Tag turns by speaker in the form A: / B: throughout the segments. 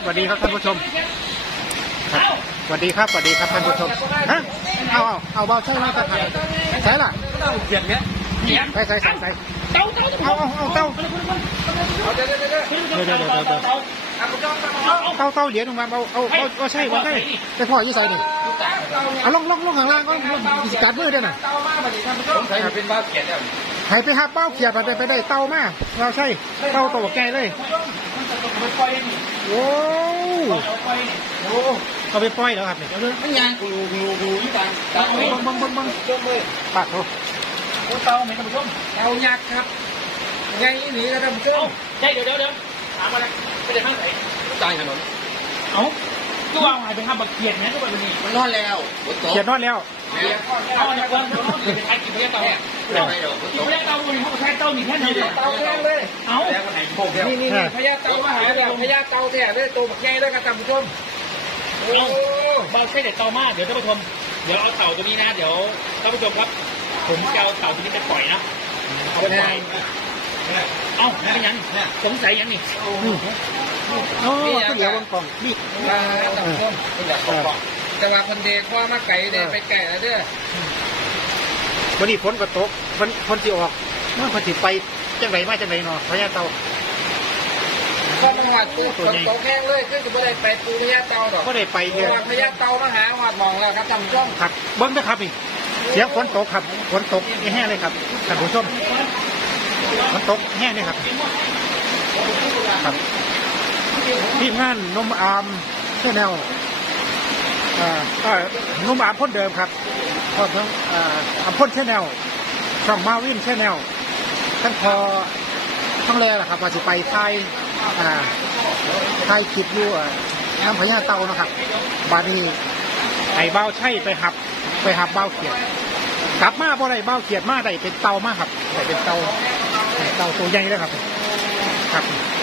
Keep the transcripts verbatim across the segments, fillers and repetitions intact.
A: สวัสดีครับท่านผู้ชมสวัสดีครับสวัสดีครับท่านผู้ชมฮะเอาเอาเอาเบาใช่ไหมตาถ่ายใช่ล่ะ
B: เขียนเนี้ย
A: ใส่ใส่ใส่ใส่
C: เต้าเต้า
A: เอาเอาเอาเต้า
B: เดี๋ยวเดี๋ยวเดี๋ยว
A: เดี๋ยวเดี๋ยวเดี๋ยวเดี๋ยวเต้าเต้าเหรียญออกมาเอาเอาเอาเอาใช่ว่าใช่แต่พ่อยี่ใส่ดิเอาลงลงลงข้างล่างก็ลงกิจการมือได้น่ะ
B: ผมใส่เป็นบ้าเขียนแล้ว
A: ให้ไปหาเป้าเขียดไปไปได้เต้ามาเราใช่เต้าตัวแก่เลยโอ้โหเอาไปปล่อยแล้วครับเนี่ย
B: มันยังกูกูกูยี่ตังตา
A: บังบังบังบัง
B: จมเลย
A: ปากโถ
C: โอ้เต้าไหมท่านผู้ชม
B: เอายักษ์ครับยังอีหนีก็ทำเจ้า
C: ใช่เดี๋ยวเดี๋ยวเดี๋ยวถามมาเลยไม่ได้ข้างไหน
B: ตายถนน
C: เอ้าก็วางหายไปห้าบักเกียรเนี่ยก็แบบนี้
B: มันนอนแล้ว
A: เขียดนอนแล้ว
C: เอาเนี่ยเพิ่มเพิ่มไปใช้กินพยาเต้ากินพยาเต้าบุญเขาใช้เต้าหนึ่งแค่นั้น
B: เตาแท้เลย
C: เอ้า
B: แล้วก็ไหนโผล่แล้วนี่นี่พญาเตามาหาแล้วพญาเตาแท้เลยตัวแบบใหญ่เลยครับท่านผู้ชมโอ้
C: เบาใช่เด็ดเต้ามากเดี๋ยวท่านผู้ชมเดี๋ยวเอาเต่าตัวนี้นะเดี๋ยวท่านผู้ชมครับผมจะเอาเต่าตัวนี้ไปปล่อยนะเอาไปปล่อยเอ้าเป็นยังสงสัยยังนี่
A: โอ้ก็เดี๋ยวบนกล่องนี่
B: มาท่านผู้ชมแต่ว่าคนเด็กว่ามาไก่เด็กไปไก่แล้วเด้อ
A: วันนี้ฝนก็ตกฝนฝนที่ออกเมื่อฝนที่ไปจังไรมาจังไรเนาะพญาเต่า
B: ก็มาหอดปูฝนตกแห้งเลยขึ้นกับไม่ได้ไปปูพญาเตาดอก
A: ก็ได้ไป
B: เพ
A: เนี่ย
B: ราะว่าพญาเตามาหาหอดมองแล้วครับท่านผู้ชม
A: ครับเบิ้งนะครับนี่เสียงฝนตกครับฝนตกแห้งเลยครับท่านผู้ชมฝนตกแห้งเลยครับครับทีมงานนมอามเช่นแนวอ่าเอ่อนมอามพ่นเดิมครับพร้อมทั้งอ่าอามพ่นเช่นแนวช่องมาวินเช่นแนวท่านพอทั้งแรกนะครับว่าจะไปไทยอ่าไทยคิดอยู่อ่าน้ำพญาเต่านะครับบาดนี้ไอ้เบ้าใช่ไปหับไปหับเบ้าเขียดกลับมาบ่ได้เบ้าเขียดมาได้เป็นเต่ามาครับได้เป็นเต่าเต่าตัวใหญ่เลยครับครับ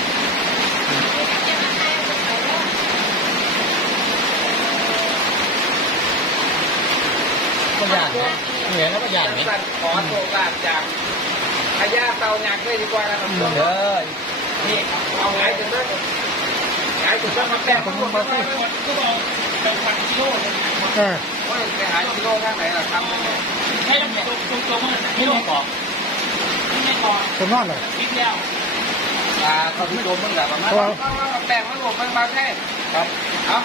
B: ก็ยากเหนื่อยแล้วก็ยากไหมขอโอกาสจากพญาเตาหนักเลยดีกว่านะท่านผู้ชมเด้อนี่เอาไงถึงได้ไงถึงได้มาแป้งผมมาสิ
C: ก็บอกเดินพันกิโลเลย
A: เออ
B: ว่าไปหากิโลข้างไหนล่ะทำเลย
C: ให้ลำตรงตรงตรงไม่ลงก่อนไม่ก่อน
A: ตัวนอนเลย
C: นิดเดียว
B: อ่าเขาไม่โดนมึงแบบประมาณแป้งมันหลบมันบางแค่ครับเอา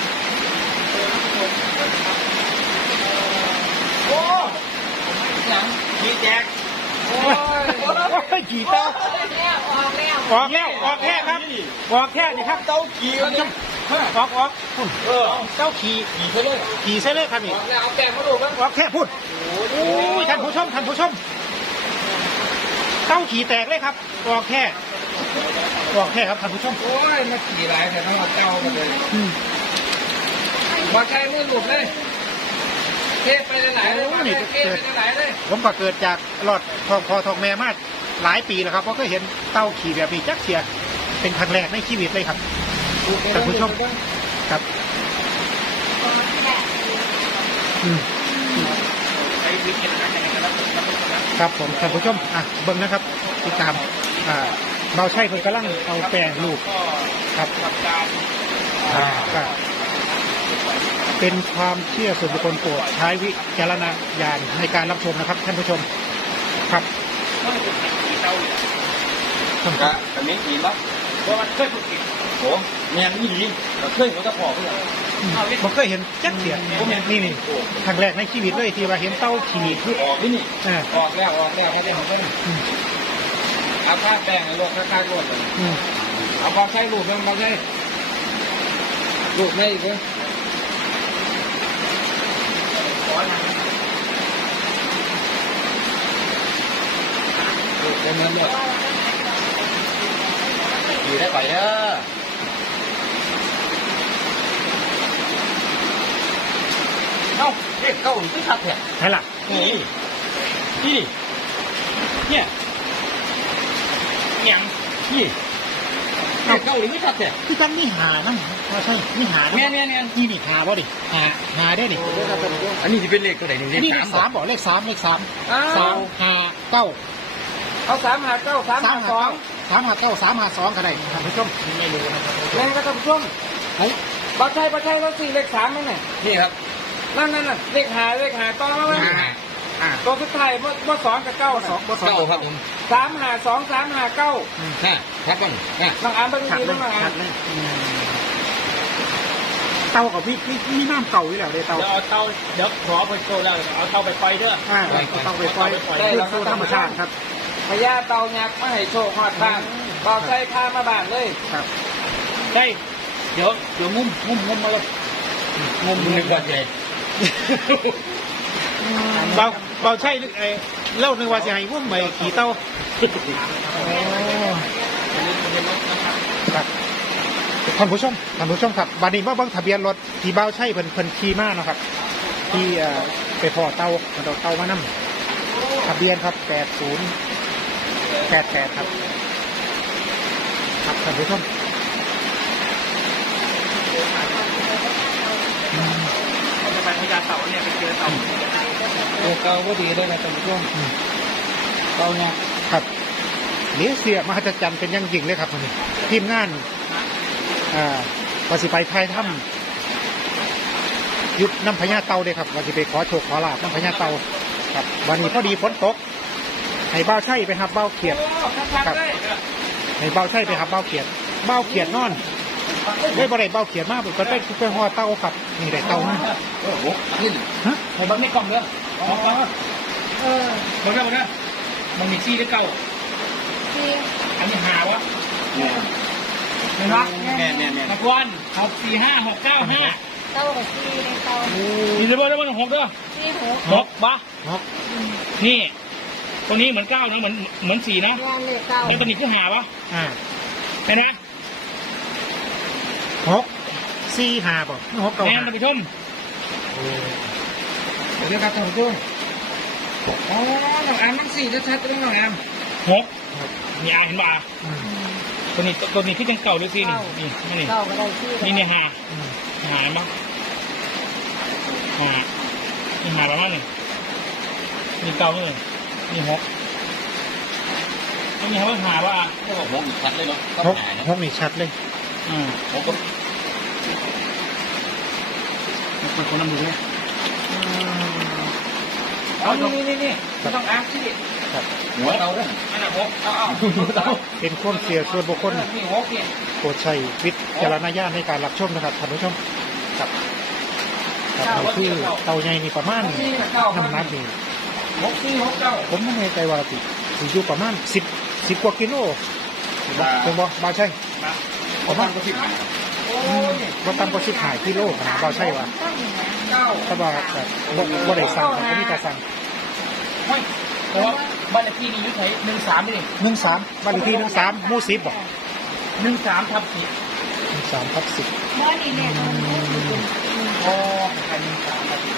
B: โอ้ยังมีแจกโอ้ย
A: ขี่เต้าออกแล้วออกแค่ครับออกแค่นี่ครับ
B: เต้าขี่กันนี่
A: ออกออกเออเต้าขี่
B: ขี่ไปเลย
A: ขี่ใช่เลยครับนี่
B: แล้วเอาแป้งมาหลบมัน
A: ออกแค่พูดโอ้ยท่านผู้ชมท่านผู้ชมเต้าขี่แตกเลยครับออกแค่ออกแค่ครับท่านผู้ชม
B: โอ้ยมาขี่หลายแต่ต้องมาเต้ากันเลยมาใช้มือหลุดเลยเทปไปไหนเลยเทปไปไหนเลย
A: ผมก็เกิดจากหลอดทองคอทองแม่มาหลายปีแล้วครับเพราะก็เห็นเต้าขี่แบบนี้จักเสียเป็นครั้งแรกในชีวิตเลยครับท่านผู้ชมครับอืมครับผมท่านผู้ชมอ่ะเบิ้งนะครับติดตามอ่าเบาใช่คนกำลังเอาแปลงลูกครับอ่าก็เป็นความเชื่อส่วนบุคคลโปรดใช้วิจารณญาณในการรับชมนะครับท่านผู้ชมครับ
B: กะอันนี้ขี่มั้ยเพราะมันเคยฝึกขี่โอ้แมงนี่ดีแต่เคยหัวตะขอเพื่อน
A: ผมเคยเห็นจักเสียผมนี่นี่ครั้งแรกในชีวิตเลยที่ว่าเห็นเต้าขี่คือ
B: ออกที่นี่
A: อ่า
B: ออกแล้วออกแล้วให้ได้ของเพื่อนเอาผ้าแป้งลวกข้างๆลวกเลย
A: อืม
B: เอาบอลใช้ลูกมันบอลใช้ลูกไม่อีกเลยลูกเป็นเงินเลยอยู่ได้ไปเด้อเอ้าเอ๊ะเก้าอีกที่ขับเนี่ย
A: ใช่ล่ะ
B: นี่นี่เนี่ย
C: อย่าง
B: นี่เอ๊ะเก้าอีกที่ขับเนี่ย
A: คือกันนี่หานั่นว่าใช่นี่หา
B: เมียนเมียนเมียน
A: นี่นี่หาบ่ดิหาหาได้ดิ
B: อันนี้จะเป็นเลขตัวไหนหนึ่งเลข
A: นี่เล
B: สา
A: ข
B: ม
A: สามบอกเลขสามเลขสาม
B: อ้า
A: สาว มหาเก้า
B: เอาสามหาเก้าสามหาสอง
A: สามหาเก้าสามหาสองก็ได้ท่านผู้ชม
C: ไม่รู้นะครับ
B: แม่งก็ท่านผู้ชม
A: เฮ้ย
B: บาใช่บาใช่แล้วสี่เลขสามนั่นน่ะ
C: นี่ครับ
B: นั่นนั่นน่ะเลขหาเลขหาต่อมาไหม
A: อ่า
B: ตัวสุดท้ายเมื่อเมื่อสองกับเก้า
A: สองเบอร์สอง
C: เก้าครับผม
B: สามหาสองสามหาเก้า
C: ฮะครับผมฮะ
B: น้องอ่านเบิ่ง
A: ชัด
B: ดี
A: เล
B: น้
A: ย
B: องอ่า
A: ชั
B: น
A: ดเลยอืมเตากับพี่พี่มีน้ำเก่าอยู่แล้วเลยเตา
C: เดี๋ยวเอาเตาเดี๋ยวขอไปโชว์แล้วเอาเตาไปไฟเด้อ
A: อ่าเตาไปปล่อยคืนสู่ธรรมชาติครับ
B: พญาเต่ายักษ์มาให้โชคฮอดบ้านบอกใส่พามาบ้านเลย
A: ครับ
C: ได้เดี๋ยวเดี๋ยวงุ้มงุ้มงุ้มมาเลยงุ้มนึกว่าใหญ่
A: เบาเบาใช่ไอ้เล่าหนึ่งว่าจะให้วุ่มไปขี่เต้าครับท่านผู้ชมท่านผู้ชมครับบัดนี้ว่าเบิ่งทะเบียนรถที่เบาใช่เพิ่นเพิ่นขี่มาเนาะครับ ที่เอ่อไปพอเต้ามันเอาเต้ามานํทะเบียนครับแปดศูนย์แปดแปดครับครับท่านผู้ชม
C: จะไปพญาเต่าเนี่ยไปเจอเต่า
B: ตัวเก่าก็ดีเลยนะท่านผู้ชมเต่ายักษ์
A: ครับเหลียเสียมหัศจรรย์เป็นอยังยิ่งเลยครับวันนี้ทีมงานอ่าปฏิไปไทยถ้ำยุดน้ำพญาเตาเลยครับวันที่ไปขอโชคขอลาบน้ำพญาเตาครับวันนี้พอดีฝนตกให้เบ้าใช่ไปหับเบ้าเขียด
B: ครับเลย
A: ให้เบ้าใช่ไปหับเบ้าเขียดเบ้าเขียดนอนไม่บ่ได้เบ้าเขียดมากผมก็ไปไปห่อเตาครับนี่ได้เตามา
C: โอ้โหนี่
A: ฮะ
C: ให้บังไม่กล่องเด้อ
B: อ๋อเออ
C: บังเด้อบังเด้อมันมีซี่หรือเก้า
D: ที่
C: อันนี้หาวะ
B: แม่
C: เห็นปะ
B: แม่แม่แม่
C: นักวันหกสี่ห้าหกเก้าห้า
D: เต้ากับที่ในเต้า
C: มีเด้อเด้อมันหกเด้อ
D: ที่หก
C: หกปะ
A: เนาะ
C: นี่ตัวนี้เหมือนเก้านะเหมือนเหมือนสี่นะ
D: งานเลยเต้า
C: แล้วตัวนี้คือหาวะ
A: อ่า
C: เห็นไหม
A: หกสี่ห้าบอกหกเก้า
C: แม่
A: ห้า
C: ท่านผู้ชม
B: เดี๋ยวครับท่านผู้ชมอ๋อน้องอ่านมันสี่ชัดๆตรงน้องอ่าน
C: หกมีอาเห็นป่ะ
A: อืม
C: ตัวนี้ตัวนี้ที่ยังเก่าหรือสี่นี่นี่นี่
D: เต้าก็ได้ที่
C: นี่เนี่ยหา
A: อืม
C: หายมั้งหานี่หาประมาณนี่นี่เก่าเลยนี่หกนี่เขาหาว่า
B: ก็บอกผมชัดเลยเนาะ
A: หกหกนี่ชัดเลย
C: อืม
B: ผมก็
C: เป็นคนนำดูเลย
B: เอานี่นี่นี่ต้องอ่านสิ
C: หัวเตาด้วยอันนั้นหก
B: เอาเอา
A: เป็นคนเสียส่วนบุคคล
B: นี่หกเนี่ย
A: โปรดใช้วิจารณญาณในการรับชมนะครับท่านผู้ชมครับครับนี่คือเตาใหญ่นี่ประมาณ
B: สี่เก้า
A: น้ำหนักนี่
B: หกสี่หกเก้า
A: ผมไม่แน่ใจว่าสิสิอยู่ประมาณสิบสิบกว่ากิโลเป็นบ่บ่ใช่ประมาณ
B: โอ้ย
A: บ่ต่ำกว่าสิบห้ากิโลขนาดบ่ใช่ว่า
B: เก้า
A: ถ้าว่าแบบบ่บ่ได้สั่งครับบ่มีแต่สั่ง
C: ไม่เพราะว่าบ้านเลขที่นี่ยุทธไทยหนึ่งสามนี่
A: หนึ่งสามบ้านเลขที่หนึ่งสามหมู่สิบบ่
C: หนึ่งสามทับสิบ
A: หนึ่งสามทับสิบ
D: เมื่อนี่เนี่ยมันเป็น
C: อ๋อใครหนึ่งสามทับสิบ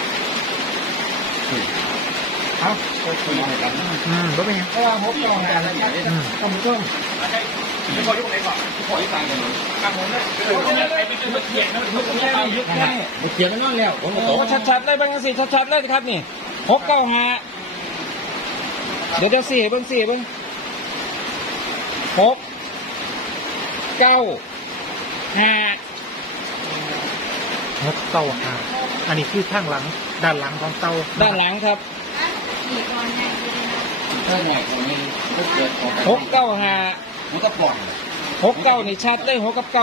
A: เอ้า
B: คุยกัน
A: อืมบ่เป็นหยัง
B: เพราะว่าหกเก้าหาแล้วเนี่ย
A: อืมท่านผู้ชม
C: ไม่พอยุคไหนก่อน
B: ขออีกฝั่งหนึ่ง
C: กลางผมเลยไอ้ไปเจอเขียนนะยุคนี้เอายุคนี้
B: บุเขียนมันนั่นแล้วผมก็ตกชัดๆเลยบางสิชัดๆเลยครับนี่หกเก้าหาเดี๋ยวเดี๋ยวสี่เบิ้งสี่เบิ้งหกเก้าห้า
A: หกเต้าหาอันนี้คือข้างหลังด้านหลังของเตา
B: ด้านหลังครับ
D: ขี่ก่อนไง
B: เท่าไหร่ผมมีหกเก้าห้า
C: มันก็ปล่อง
B: หกเก้านี่ชัดเลยหกกับเก้า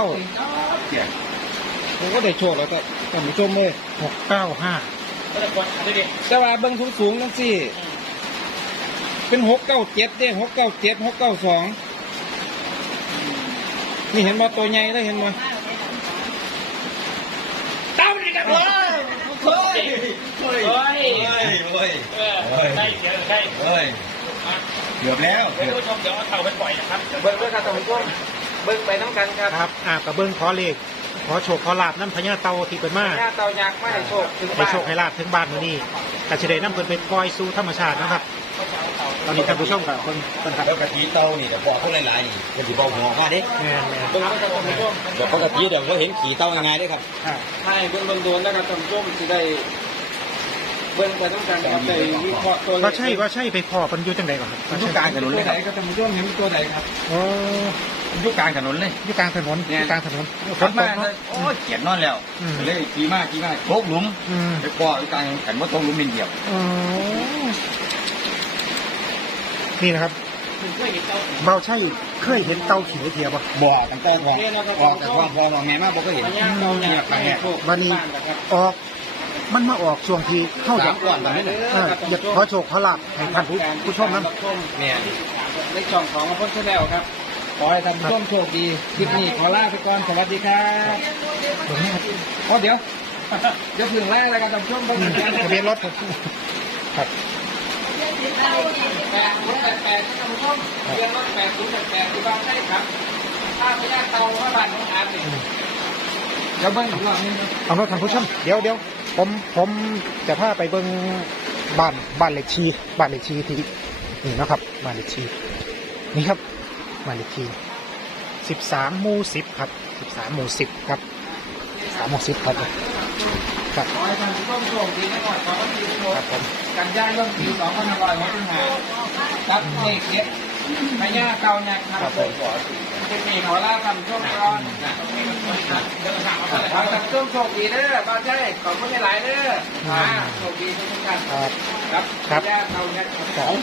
B: ผมก็ได้โชคแล้วก็ท่านผู้ชมเลย
A: หกเก้าห้า
C: ก็เลยคนอะไรดิ
B: แต่ว่าเบิ้งสูงๆนั่นสิเป็นหกเก้าเจ็ดเด้หกเก้าเจ็ดหกเก้าสองนี่เห็นมาตัวใหญ่เลยเห็นมา
C: ตามไปกันเลยเฮ้ยเฮ้ยเฮ้ยเฮ้ยเฮ้ยได้เดี๋ยวได้
B: เฮ้ยเกือบแล้ว
C: เดี๋ยวผู้ชมเดี๋ยวเอาเต่าไปปล่อยนะครับ
B: เบิ้งด้วยครับท่านผู้ชมเบิ้งไปน้ำกันครับ
A: ครับอ่ากระเบื้องขอเลขขอโชคขอลาบน้ำพญาเตาที่เป็นมา
B: หน้าเตายักษ์ไม่ให้โชคถึง
A: ให้
B: บ้าน
A: โชคให้ลาบถึงบ้านมื้อนี้กระเฉดน้ำเพิ่นไปปล่อยสู่ธรรมชาตินะครับ ตอนนี้ท่านผู้ชมกับคนคนครับ
E: แล้วกะทิเตานี่แต่บอกคนหลายๆนี่มันสิบอกหัวมาเด้
A: แม่นแม่น
B: เบิ้งด้วยครับท่านผู้ชม
E: บอกเขากะทิเดี๋ยวเขาเห็นขี่เตายังไงได้ครับ
A: อ่า
B: ให้เบิ้งโดนๆนะครับท่านผู้ชมจะได้เบิ้งไปต้องการครับในวิเคราะห์ตัวเลข
A: ว่าใช่ว่าใช่ไปพ่อมันอยู่จังไดก่อนครับ
E: มันอยู่กลางถนนเลย
B: ไห
E: คน รับ
B: ก็จะมาร่วมเห็นตัวไหนครับ
A: โอ้
E: มันอยู่กลางถนนเลย
A: อยู่กลางถนนอยู่กลางถนนฝ
E: ขับ
A: นต
E: มาก
A: เนาะ
E: โอ้ยเกียดนอนแล้ว
A: อืม
E: เลยขี่มากขี่มากโตกหลุม
A: อืม
E: ไปปออยู่กลางขันว่าโตกหลุมเป็นเดียว
A: อ๋อนี่นะครับ
C: คุณเคยเห็นเจ้า
A: เบาใช่เคยเห็นเตาขี่เทียบ่
E: บ่อตั้งแต่ทองออกจากทองพอมองแม่มาบ่ก็เห็น
B: พญาเต่าเนี่ยครั้งแรก
A: วันนี้ออกมันมาออกช่วงที่เข้า
E: สา
A: จาก
E: มก้อนตอนนี้เลย
A: เอออยากขอโชคขอลาภให้ท่านผู้ผู้ชมนั้น
E: เนี่ย
B: ในช่องของมาพ้นแนลครับ ขอให้ท่านผู้ชมโชคดีคลิปนี้ขอลาไปก่อนสวัสดีครับอ๋อเดี๋ยวเดี๋ยวพึ่งล่าอะไรกันท่านผู้ชมต้อง
A: อืม
B: มีการ
A: ทะเบียนรถผมครับ
B: แปดศูนย์แปดแปดท่านผู้ชมเรียนรถแปดศูนย์แปดแปดที่บ้านใช่ครับถ้าพญาเต่าพระบาทของอาร์ตเนี่ยเดี๋ยวเบิ้งอีกรอบนึง
A: เอาเนาะท่านผู้ชมเดี๋ยวเดี๋ยวผมผมจะพาไปเบิ่งบ้านบ้านเลขที่บ้านเลขที่ที่นี่เนาะครับบ้านเลขที่นี่ครับบ้านเลขที่สิบสามหมู่สิบครับสิบสามหมู่สิบครับสามหมู่สิบครับครับ
B: ขอให้ท่านผู้ชมโชคดีนะครับขอให้ทุกคน
A: ครับผม
B: กันยายนปีสองพันห้าร้อยหกสิบห้าครับเลขเจ็ดพญาเต่าเนี่ยครับผมเทคนิคขอลาท่านผู้ชมก่อนขอให้ท่านผู้ชมโชคดีเด้อบ้านใช่ขอบคุณหลายๆเด้ออ่าโชคดีทุกท่าน
A: ครับ
B: ครับ
A: ครับ
B: พญาเต่าเนี่ยสอง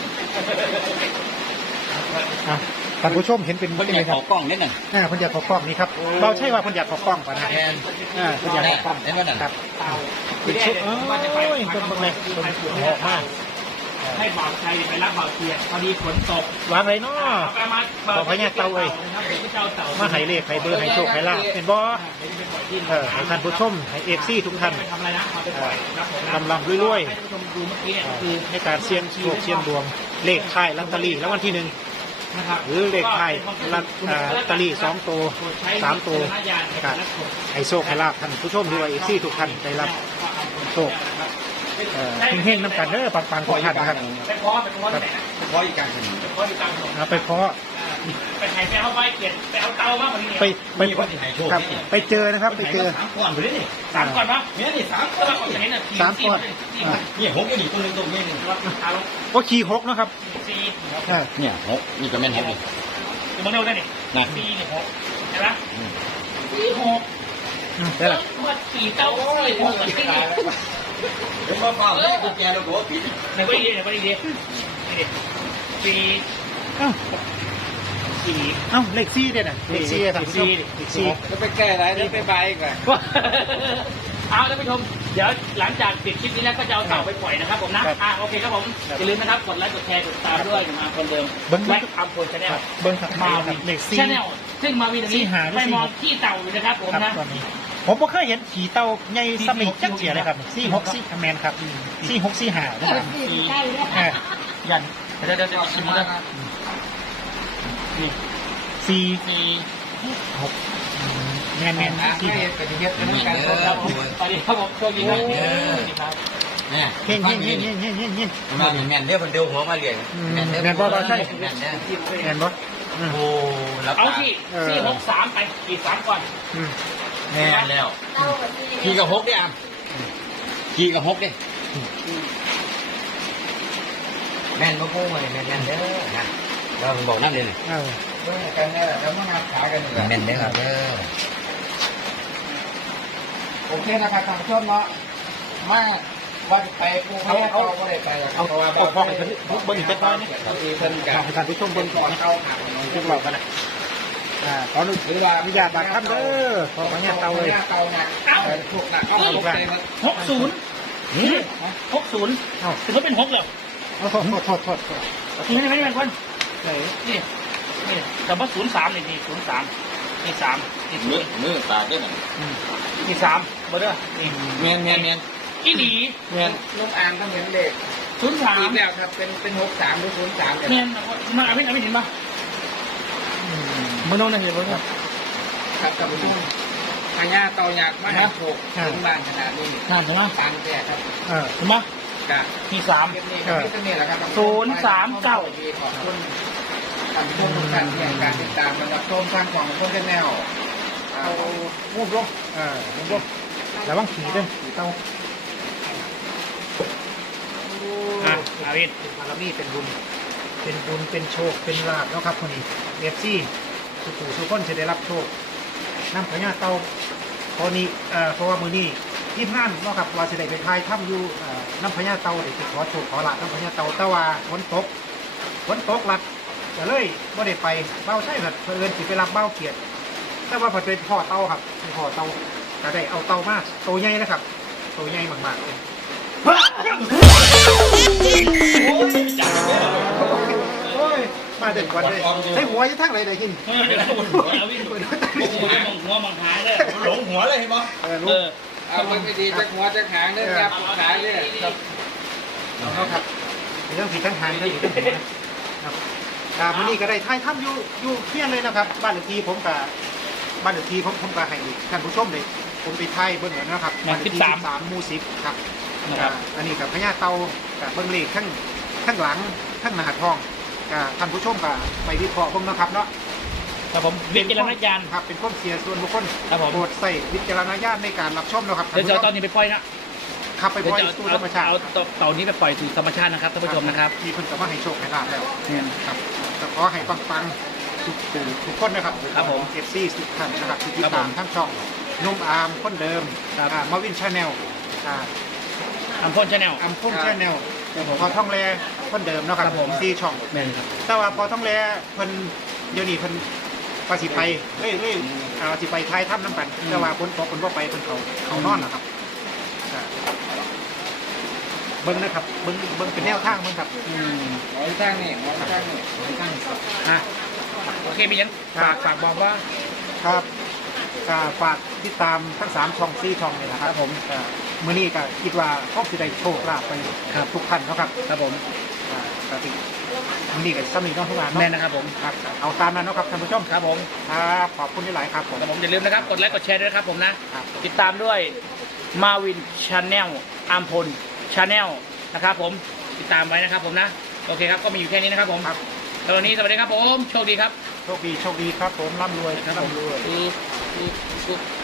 A: อ่ะท่านผู้ชมเห็นเป็น
E: มัน
A: เป็น
E: จะ
A: ไงค
E: ข
A: รับ
E: อกล้องนิดหนึ่ง
A: อ่าเพันอยากขอกล้องนี่ครับเราใช่ว่าเพันอยากขอกล้องป่ะนะ
E: แทน
A: อ่าเพันอยากขอกล้อง
E: เห็นไหมนั่น
A: ครับเป็นชุดเอ้ยเบิ่งเบิ่งเลยเบิ่งเหมาะมาก
C: ให้บ่าวชัยไปรับบ่าวเทียพอดีฝนตก
A: วางเลยเนาะ
C: ไปมา
A: บอกให้เนี่ยเต่าเอ้ย
C: นะครับผมเจ้าเต่า
A: มาให้เลขให้เบอร์ให้โชคให้ลาภเป็นบ่เออให้ท่านผู้ชมให้เอฟซีทุกท่าน
C: ไปทำอะไรนะเอาไปปล่อยนะผมนะ
A: ลำลำรวย
C: ให้ท่านผู้ชมดูเมื่อกี้เนี่ย
A: ๆ
C: คือ
A: ในการเสี่ยงโชคเสี่ยงดวง เลขท้ายลอตเตอรี่แล้ววันที่หนึ่ง
C: นะครับ
A: หรือเลขท้ายลอตอ่าลอตเตอรี่สองตัวสามตัว
C: ใช้วิจารณญาณในการรับชม
A: ให้โชคให้ลาภท่านผู้ชมด้วยเอฟซีทุกท่านได้รับโชคเอ่อเฮงๆน้ำกันเด้อปังๆทุกท่านนะครับ
C: ไปเพาะไปเพาะที่ไหนนะ
E: เพราะอีกการถนน
C: ไปเพาะอยู่กลางถนน
A: เอาไปเพาะ
C: ไปไหนไปเอาไว้เกล็ดไปเอาเตาบ้างวันนี้
A: ไปไป
E: มีคนที่ให้โชค
A: ครับ
E: นี่
A: ไปเจอนะครับไปเจอ
E: สามก้อนไปเลยนี่
C: สามก่อนปะ
E: เนี่ยนี่สามก้
C: ก็
E: อน
C: เราจะเห็นอ่ะ
A: สามก้อนอ่า
E: นี่หกก็ดีตัวนึงตรงนี้นึง
C: เอา
A: ก็ขี่หกนะครับ
C: สี่
A: อ่า
E: เนี่ยหกนี่ก็แม่นหกเลย
C: จะมาเร็วได้นี่
E: นะ
C: สี่หกใช่ไหมสี่หก
A: อืมได้ละ
C: เมื่อขี่เตาสี่หกสี่
E: เดี๋ยวมาเปล่าให้กูแกเราบอกว่าผิด
C: ไหนก็ดีไหนก็ดีดีนี่สี่
A: เอ้า
C: สี่
A: เอ้าเลขซี่เนี่ยนะเลขซี่อะท่านผู้ชมเลขซี่
B: จะไปแก้อะไรนี่ไปใบก่อน
C: เอาท่านผู้ชมเดี๋ยวหลังจากปิดคลิปนี้แล้วก็จะเอาเต่าไปปล่อยนะครับผมนะอ่าโอเคครับผมอย่าลืมนะครับกดไลค์กดแชร์กดติดตามด้วยมาคนเดิม
A: เบิ้ง
C: ไล
A: เบิ้ง
C: ค์อัพโพลชาแนล
A: เบิ้งสักมาครับเลขซี่
C: ชาแนลซึ่งมาวิน
A: สี่
C: นี้
A: หาหรือ
C: ไป
A: สี่
C: มองที่เต่าอยู่นะครับผม
A: ครับ
C: นะ
A: ตอนนี้ผมก็เคยเห็นขี่เต่าใหญ่สมิงจักเจียเลยครับซี่หกซี่แมนครับซี่หกซี่หานะครับ
D: สี่ใกล้แล้ว
A: อ่ายัน
C: เดี๋ยวเดี๋ยวเดี๋ยวชิมเลย
A: นี่ซี่
C: สี่
A: หกอืมแมนแมน
B: อ่ะ
A: ซี่
B: ให้
A: หก
B: ปฏิเสธเป็นการ
E: เอ
B: ค
E: อ
B: รับผม
C: สวัสดีครับผมโชคดีครับสวัสดีครับ
E: เนี่ย
A: เฮ้งเฮ้งเฮ้งเฮ้งเฮ้งเฮ้งเฮ้ง
E: มาแม่นเดี๋ยวมันเดียวหัวมาเรียนแม่นเด้อแม่นเด้อ
A: แมนบ่อืม
E: โอ้รับ
C: เอา
E: ตา
C: ที่สี่หกสามไปกี่สามก่อน
A: อืม
E: แม่นแล้ว
D: เต้ากับสี่
E: ขี่กับหกดิอ่ะขี่กับหกดิแม่นบ่พูดเลยแม่นเด้อนะเราบอกนั่นเลย
A: เออ
B: เมื่อกันเนี่ยแล้วมางัดขากันอยู่
E: แม่นเด้อเด้อ
B: โอเคนะครับท่านผู้ชมเนาะมาวันไปปูพญาเต่าก็ได้ไปเพราะว่าเบิ้งอีกจักน้อยนี่เพิ่นกับ
A: ท่านผู้ชมเบิ้งก่อนนะ
B: เข้าหัก
A: พวกเรากันนะอ่าขออนุ
B: หรือว่า
A: อนุญาตบาดคำเด้อขอขออนุญาตเตาเลย
B: เตาหนักพวกหนักเข้ามาลงเลยมัน
C: หกศูนย์หกศูนย์
A: เอ้า
C: ถือว่าเป็นหกเหรอ
A: เอาโทษโทษโทษโทษโทษ
C: นี่ไม่ได้เป็นคน
A: ไหน
C: นี่นี่แต่ว่าศูนย์สามนี่นี่ศูนย์สามนี่สามนี่ศู
E: มือน
C: ย์
E: มือตาเด้อน่ะ
C: นี่สามเบอร์เด้อนี่
E: แม่นแม่นแม่น
C: อีหลี
B: เงินลูกอ่างก็เหมือนเด็ก
C: ศูนย์สาม
B: อีกแล้วครับเป็นเป็นหกสามหรือศูนย์สาม
C: เนี่ยมันอาวินอาวินเห็นปะมันโน่นเห็นปะครับ
B: ครับท่านผู้ชมพญาเต่าหยักษ์มาหาโขกถึงบ้านขนาดนี้
C: น่าใช่ไหม
B: สามแก่ครับ
A: เออ
C: เห็นปะ
B: กะ
C: ที่สาม
B: เก็บนี่ก็ที่นี่แหละครับ
C: ศูนย์สามเก้า
B: ขอบคุณท่านผู้ชมทุกท่านที่ให้การติดตามและรับชมทางของคนแนล
A: เอาวูบลงเออวูบลงระวังขี่เด้อขี่เตา
C: อาวิน
A: เป็นบารมีเป็นบุญเป็นบุญเป็นโชคเป็นลาภเนาะครับคนนี้เอฟซีสุขุสุขคนจะได้รับโชคน้ำพญาเตาตอนนี้เอ่อเพราะว่ามือนี้ทีมงานเนาะครับว่าจะได้ไปทายถ้ำอยู่เอ่อน้ำพญาเตาเดี๋ยวจะขอโชคขอลาภน้ำพญาเตาแต่ว่าฝนตกฝนตกหลัดก็เลยไม่ได้ไปเบ้าใช่แบบเพื่อนสิไปรับเบ้าเกียรติแต่ว่าพอเป็นพ่อเตาครับเป็นพ่อเตาก็ได้เอาเตามาตัวใหญ่นะครับตัวใหญ่มากๆเลย โอ้ยมาเด็กกว่าเลยให้หัวอยี่ทั้งไรได้กิน
C: เออเดี๋ยวเราหัวอาวินหัวมังหัวมังหายเลย
E: หลงหัวเลยเห็นปะ
A: เออ
C: เอ
A: ลูก
C: อ
E: เอาไปไม่ดีจะหัวจะหางเนี่ยครับขายเนี่ยครับ
A: เอาเนาะครับมีเรื่องผีทั้งหางเรื่องผีทั้งหัวนะครับการวันนี้ก็ได้ท้ายถ้ำอยู่อยู่เพี้ยนเลยนะครับ บ้านเลขที่ผมกับบ้านเลขที่ผมผมกับให้ท่านผู้ชมเลยผมไปไทยเบิ้งเหมือนนะครับบ้านเลขที่สิบสามหมู่สิบครับ
C: นะครับ
A: อันนี้กับพญาเตากับเบิ้งเลขข้างข้างหลังข้างหน้าทองกับท่านผู้ชมกับไปวิเคราะห์ผมนะครับเนาะ
C: ครับผมวิจารณญาณ
A: ครับเป็นข้อเสียส่วนบุคคล
C: ครับผม
A: โปรดใส่วิจารณญาณในการรับชมนะครับ
C: เดี๋ยวจะเอาตอนนี้ไปปล่อยนะ
A: ขับไป
C: เดี๋ยว
A: ปล่อย
C: จะ
A: สู่
C: เอา
A: ธรรมชาติ
C: เอาเต่านี้ไปปล่อยสู่ธรรมชาตินะครับท่านผู้ชมนะครับ
A: มีคนกลับมาให้โชคให้ลาบแล้ว
C: เนี่ย
A: ครับแต่ขอให้ปังๆทุกผู้ทุกคนนะครับ
C: ครับผม
A: เอฟซีทุกท่านนะครับที่ติด
C: ครับผ
A: ตาม
C: ม
A: ทั้งช่องนุ่มอาร์มคนเดิม
C: ครับ
A: อ่ามาวินชาแนลอ่า
C: อัมพลชาแนล
A: อัมพุ่มชาแนลพอท่องแรคนเดิมเนาะครับ
C: ครับผม
A: ซีช่อง
C: แม่นครับ
A: แต่ว่าพอท่องแรเพิ่นเดี๋ยวนี้เพิ่นปาสิไปเฮ้ยเฮ้ยอ่าสิไปท้ายถ้ำน้ำกันแต่ว่าคนตกคนว่าไปเพิ่นเขาเขานอนนะครับอ่าเบิ้งนะครับเบิ้งเบิ้งเป็นแนวทางเบิ้งครับ
C: อืม
E: หัวตั้งนี่หัวตั้งนี่
C: อ่ะโอเคพี่ยังฝากฝากบอกว่า
A: ครับก็ฝากติดตามทั้งสามช่องสี่ช่องเลยนะครับผมก็มื้อนี้ก็คิดว่าคงสิได้โชคลาภไปครับทุกท่านเนาะครับ
C: ครับผม
A: อ่าก็สิมื้อนี้ก็สำนีเนาะทุกงานเนาะ
C: แม่นะครับผม
A: ครับเอาตามนั้นเนาะครับท่านผู้ชม
C: ครับผม
A: ครับขอบคุณที่หลายครับผม
C: ครับผมอย่าลืมนะครับ กดไลค์กดแชร์ด้วยนะครับผมนะ ติดตามด้วยมาวินชาแนลอัมพลชาแนลนะครับผมติดตามไว้นะครับผมนะ โอเคครับก็มีอยู่แค่นี้นะครับผม
A: ครับ
C: สำหรับวันนี้สวัสดีครับผมโชคดีครับ
A: โชคดีโชคดีครับผมร่ำรวย
C: ครับผม
A: ร่ำรวย
C: อีอีอี